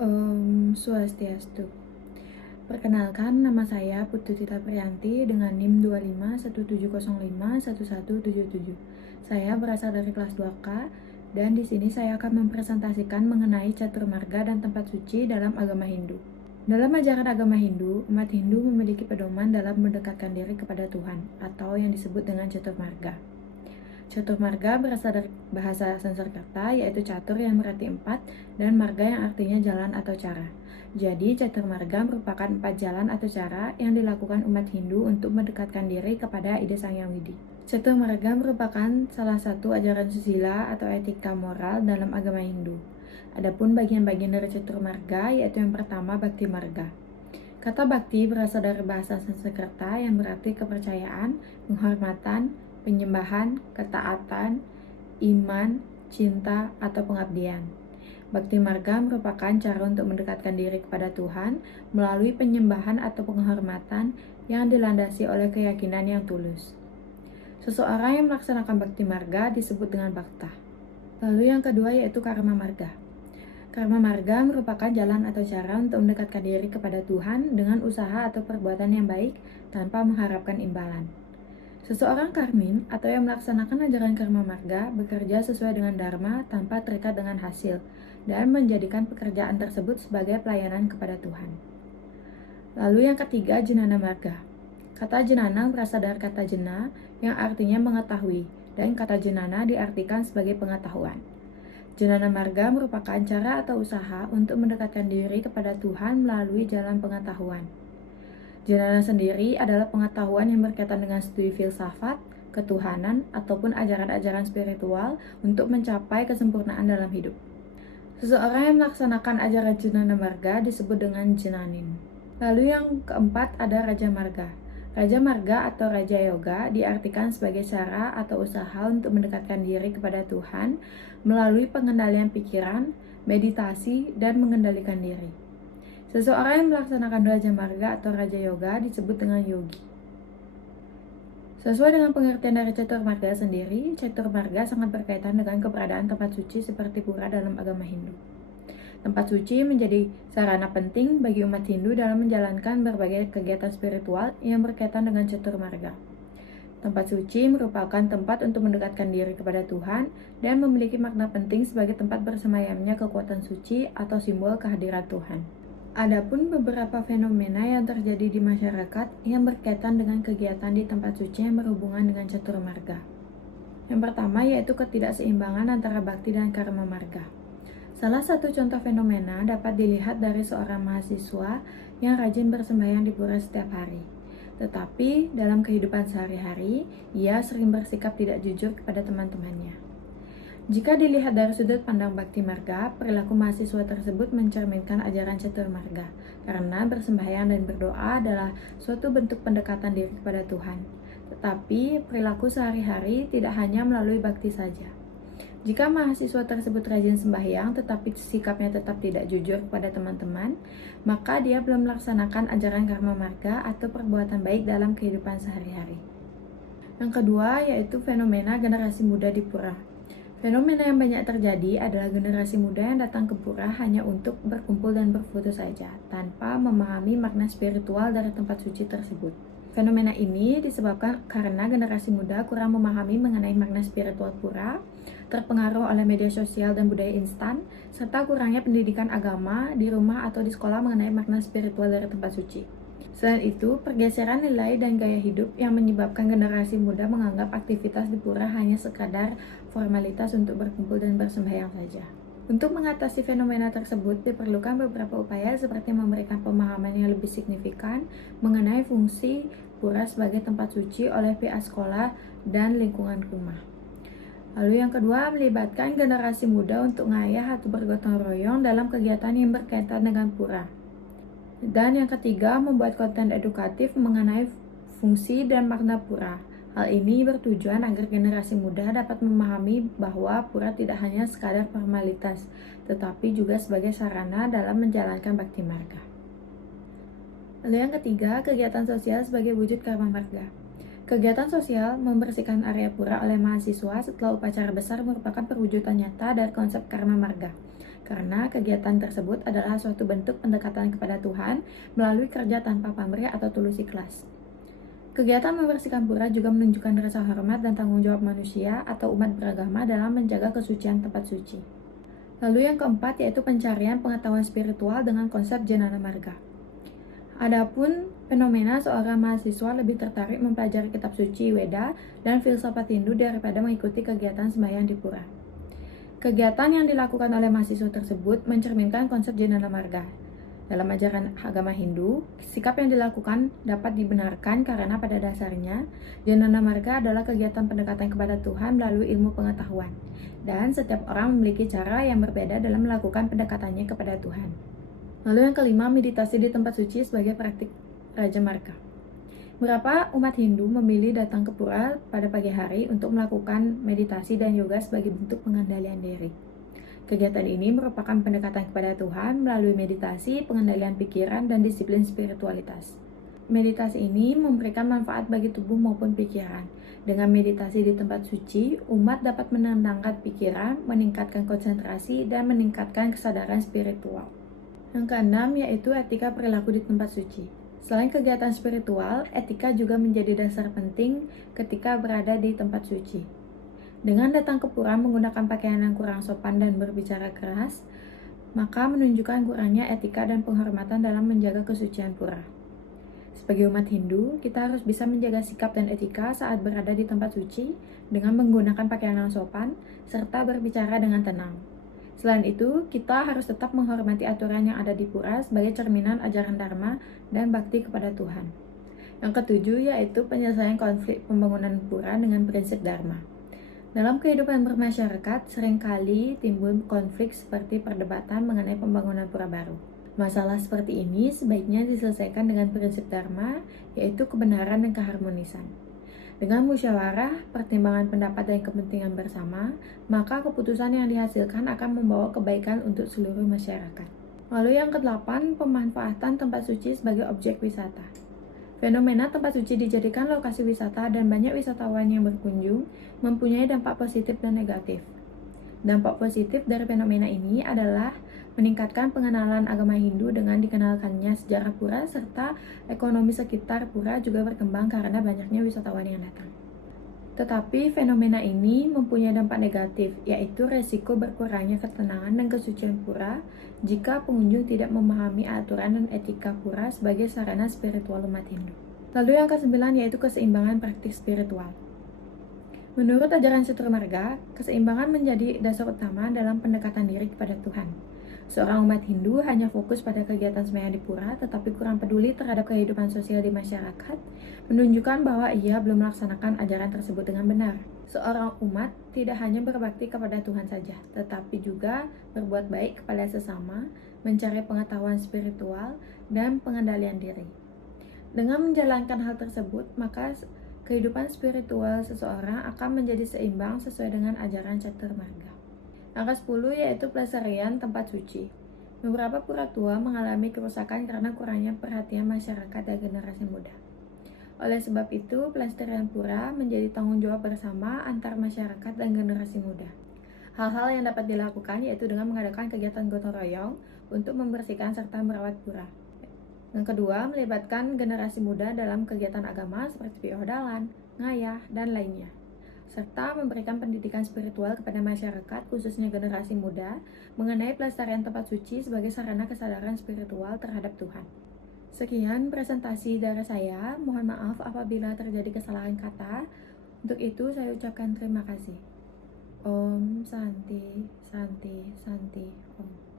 Swastiastu. Perkenalkan, nama saya Putu Tita Priyanti dengan NIM 2517051177. Saya berasal dari kelas 2K dan di sini saya akan mempresentasikan mengenai catur marga dan tempat suci dalam agama Hindu. Dalam ajaran agama Hindu, umat Hindu memiliki pedoman dalam mendekatkan diri kepada Tuhan atau yang disebut dengan catur marga. Catur marga berasal dari bahasa Sanskerta, yaitu catur yang berarti 4 dan marga yang artinya jalan atau cara. Jadi, catur marga merupakan 4 jalan atau cara yang dilakukan umat Hindu untuk mendekatkan diri kepada ide Sang Hyang Widi. Catur marga merupakan salah satu ajaran susila atau etika moral dalam agama Hindu. Adapun bagian-bagian dari catur marga yaitu yang pertama bakti marga. Kata bakti berasal dari bahasa Sanskerta yang berarti kepercayaan, penghormatan, penyembahan, ketaatan, iman, cinta, atau pengabdian. Bakti marga merupakan cara untuk mendekatkan diri kepada Tuhan melalui penyembahan atau penghormatan yang dilandasi oleh keyakinan yang tulus. Seseorang yang melaksanakan bakti marga disebut dengan bhakta. Lalu yang kedua yaitu karma marga. Karma marga merupakan jalan atau cara untuk mendekatkan diri kepada Tuhan dengan usaha atau perbuatan yang baik tanpa mengharapkan imbalan. Seseorang karmin atau yang melaksanakan ajaran karma marga bekerja sesuai dengan dharma tanpa terikat dengan hasil dan menjadikan pekerjaan tersebut sebagai pelayanan kepada Tuhan. Lalu yang ketiga, jenana marga. Kata jenana berasal dari kata jena yang artinya mengetahui dan kata jenana diartikan sebagai pengetahuan. Jenana marga merupakan cara atau usaha untuk mendekatkan diri kepada Tuhan melalui jalan pengetahuan. Jenana sendiri adalah pengetahuan yang berkaitan dengan studi filsafat, ketuhanan, ataupun ajaran-ajaran spiritual untuk mencapai kesempurnaan dalam hidup. Seseorang yang melaksanakan ajaran jenana marga disebut dengan jenanin. Lalu yang keempat ada raja marga. Raja marga atau raja yoga diartikan sebagai cara atau usaha untuk mendekatkan diri kepada Tuhan melalui pengendalian pikiran, meditasi, dan mengendalikan diri. Seseorang yang melaksanakan raja marga atau raja yoga disebut dengan yogi. Sesuai dengan pengertian dari catur marga sendiri, catur marga sangat berkaitan dengan keberadaan tempat suci seperti pura dalam agama Hindu. Tempat suci menjadi sarana penting bagi umat Hindu dalam menjalankan berbagai kegiatan spiritual yang berkaitan dengan catur marga. Tempat suci merupakan tempat untuk mendekatkan diri kepada Tuhan dan memiliki makna penting sebagai tempat bersemayamnya kekuatan suci atau simbol kehadiran Tuhan. Adapun beberapa fenomena yang terjadi di masyarakat yang berkaitan dengan kegiatan di tempat suci yang berhubungan dengan catur marga. Yang pertama yaitu ketidakseimbangan antara bakti dan karma marga. Salah satu contoh fenomena dapat dilihat dari seorang mahasiswa yang rajin bersembahyang di pura setiap hari. Tetapi dalam kehidupan sehari-hari, ia sering bersikap tidak jujur kepada teman-temannya. Jika dilihat dari sudut pandang bakti marga, perilaku mahasiswa tersebut mencerminkan ajaran catur marga, karena bersembahyang dan berdoa adalah suatu bentuk pendekatan diri kepada Tuhan. Tetapi perilaku sehari-hari tidak hanya melalui bakti saja. Jika mahasiswa tersebut rajin sembahyang tetapi sikapnya tetap tidak jujur kepada teman-teman, maka dia belum melaksanakan ajaran karma marga atau perbuatan baik dalam kehidupan sehari-hari. Yang kedua yaitu fenomena generasi muda di pura. Fenomena yang banyak terjadi adalah generasi muda yang datang ke pura hanya untuk berkumpul dan berfoto saja, tanpa memahami makna spiritual dari tempat suci tersebut. Fenomena ini disebabkan karena generasi muda kurang memahami mengenai makna spiritual pura, terpengaruh oleh media sosial dan budaya instan, serta kurangnya pendidikan agama di rumah atau di sekolah mengenai makna spiritual dari tempat suci. Selain itu, pergeseran nilai dan gaya hidup yang menyebabkan generasi muda menganggap aktivitas di pura hanya sekadar formalitas untuk berkumpul dan bersembahyang saja. Untuk mengatasi fenomena tersebut, diperlukan beberapa upaya seperti memberikan pemahaman yang lebih signifikan mengenai fungsi pura sebagai tempat suci oleh pihak sekolah dan lingkungan rumah. Lalu yang kedua, melibatkan generasi muda untuk ngayah atau bergotong royong dalam kegiatan yang berkaitan dengan pura. Dan yang ketiga, membuat konten edukatif mengenai fungsi dan makna pura. Hal ini bertujuan agar generasi muda dapat memahami bahwa pura tidak hanya sekadar formalitas, tetapi juga sebagai sarana dalam menjalankan bakti marga. Lalu yang ketiga, kegiatan sosial sebagai wujud karma marga. Kegiatan sosial membersihkan area pura oleh mahasiswa setelah upacara besar merupakan perwujudan nyata dari konsep karma marga. karena kegiatan tersebut adalah suatu bentuk pendekatan kepada Tuhan melalui kerja tanpa pamrih atau tulus ikhlas. Kegiatan membersihkan pura juga menunjukkan rasa hormat dan tanggung jawab manusia atau umat beragama dalam menjaga kesucian tempat suci. Lalu yang keempat yaitu pencarian pengetahuan spiritual dengan konsep Jnana Marga. Adapun fenomena seorang mahasiswa lebih tertarik mempelajari kitab suci Weda dan filsafat Hindu daripada mengikuti kegiatan sembahyang di pura. Kegiatan yang dilakukan oleh mahasiswa tersebut mencerminkan konsep Jnana Marga. Dalam ajaran agama Hindu, sikap yang dilakukan dapat dibenarkan karena pada dasarnya Jnana Marga adalah kegiatan pendekatan kepada Tuhan melalui ilmu pengetahuan, dan setiap orang memiliki cara yang berbeda dalam melakukan pendekatannya kepada Tuhan. Lalu yang kelima, meditasi di tempat suci sebagai praktik Raja Marga. Beberapa umat Hindu memilih datang ke pura pada pagi hari untuk melakukan meditasi dan yoga sebagai bentuk pengendalian diri. Kegiatan ini merupakan pendekatan kepada Tuhan melalui meditasi, pengendalian pikiran, dan disiplin spiritualitas. Meditasi ini memberikan manfaat bagi tubuh maupun pikiran. Dengan meditasi di tempat suci, umat dapat menenangkan pikiran, meningkatkan konsentrasi, dan meningkatkan kesadaran spiritual. Yang keenam yaitu etika perilaku di tempat suci. Selain kegiatan spiritual, etika juga menjadi dasar penting ketika berada di tempat suci. Dengan datang ke pura menggunakan pakaian yang kurang sopan dan berbicara keras, maka menunjukkan kurangnya etika dan penghormatan dalam menjaga kesucian pura. Sebagai umat Hindu, kita harus bisa menjaga sikap dan etika saat berada di tempat suci dengan menggunakan pakaian yang sopan, serta berbicara dengan tenang. Selain itu, kita harus tetap menghormati aturan yang ada di pura sebagai cerminan ajaran Dharma dan bakti kepada Tuhan. Yang ketujuh yaitu penyelesaian konflik pembangunan pura dengan prinsip Dharma. Dalam kehidupan bermasyarakat, seringkali timbul konflik seperti perdebatan mengenai pembangunan pura baru. Masalah seperti ini sebaiknya diselesaikan dengan prinsip Dharma, yaitu kebenaran dan keharmonisan. Dengan musyawarah, pertimbangan pendapat dan kepentingan bersama, maka keputusan yang dihasilkan akan membawa kebaikan untuk seluruh masyarakat. Lalu yang ke-8, pemanfaatan tempat suci sebagai objek wisata. Fenomena tempat suci dijadikan lokasi wisata dan banyak wisatawan yang berkunjung mempunyai dampak positif dan negatif. Dampak positif dari fenomena ini adalah meningkatkan pengenalan agama Hindu dengan dikenalkannya sejarah pura serta ekonomi sekitar pura juga berkembang karena banyaknya wisatawan yang datang. Tetapi fenomena ini mempunyai dampak negatif, yaitu resiko berkurangnya ketenangan dan kesucian pura jika pengunjung tidak memahami aturan dan etika pura sebagai sarana spiritual umat Hindu. Lalu yang ke-9 yaitu keseimbangan praktik spiritual. Menurut ajaran Caturmarga, keseimbangan menjadi dasar utama dalam pendekatan diri kepada Tuhan. Seorang umat Hindu hanya fokus pada kegiatan sembahyang di pura, tetapi kurang peduli terhadap kehidupan sosial di masyarakat, menunjukkan bahwa ia belum melaksanakan ajaran tersebut dengan benar. Seorang umat tidak hanya berbakti kepada Tuhan saja, tetapi juga berbuat baik kepada sesama, mencari pengetahuan spiritual, dan pengendalian diri. Dengan menjalankan hal tersebut, maka kehidupan spiritual seseorang akan menjadi seimbang sesuai dengan ajaran Caturmarga. Angka 10 yaitu pelestarian tempat suci. Beberapa pura tua mengalami kerusakan karena kurangnya perhatian masyarakat dan generasi muda. Oleh sebab itu, pelestarian pura menjadi tanggung jawab bersama antar masyarakat dan generasi muda. Hal-hal yang dapat dilakukan yaitu dengan mengadakan kegiatan gotong royong untuk membersihkan serta merawat pura. Yang kedua, melibatkan generasi muda dalam kegiatan agama seperti piodalan, ngayah, dan lainnya, serta memberikan pendidikan spiritual kepada masyarakat, khususnya generasi muda, mengenai pelestarian tempat suci sebagai sarana kesadaran spiritual terhadap Tuhan. Sekian presentasi dari saya, mohon maaf apabila terjadi kesalahan kata. Untuk itu saya ucapkan terima kasih. Om Santi, Santi, Santi, Om.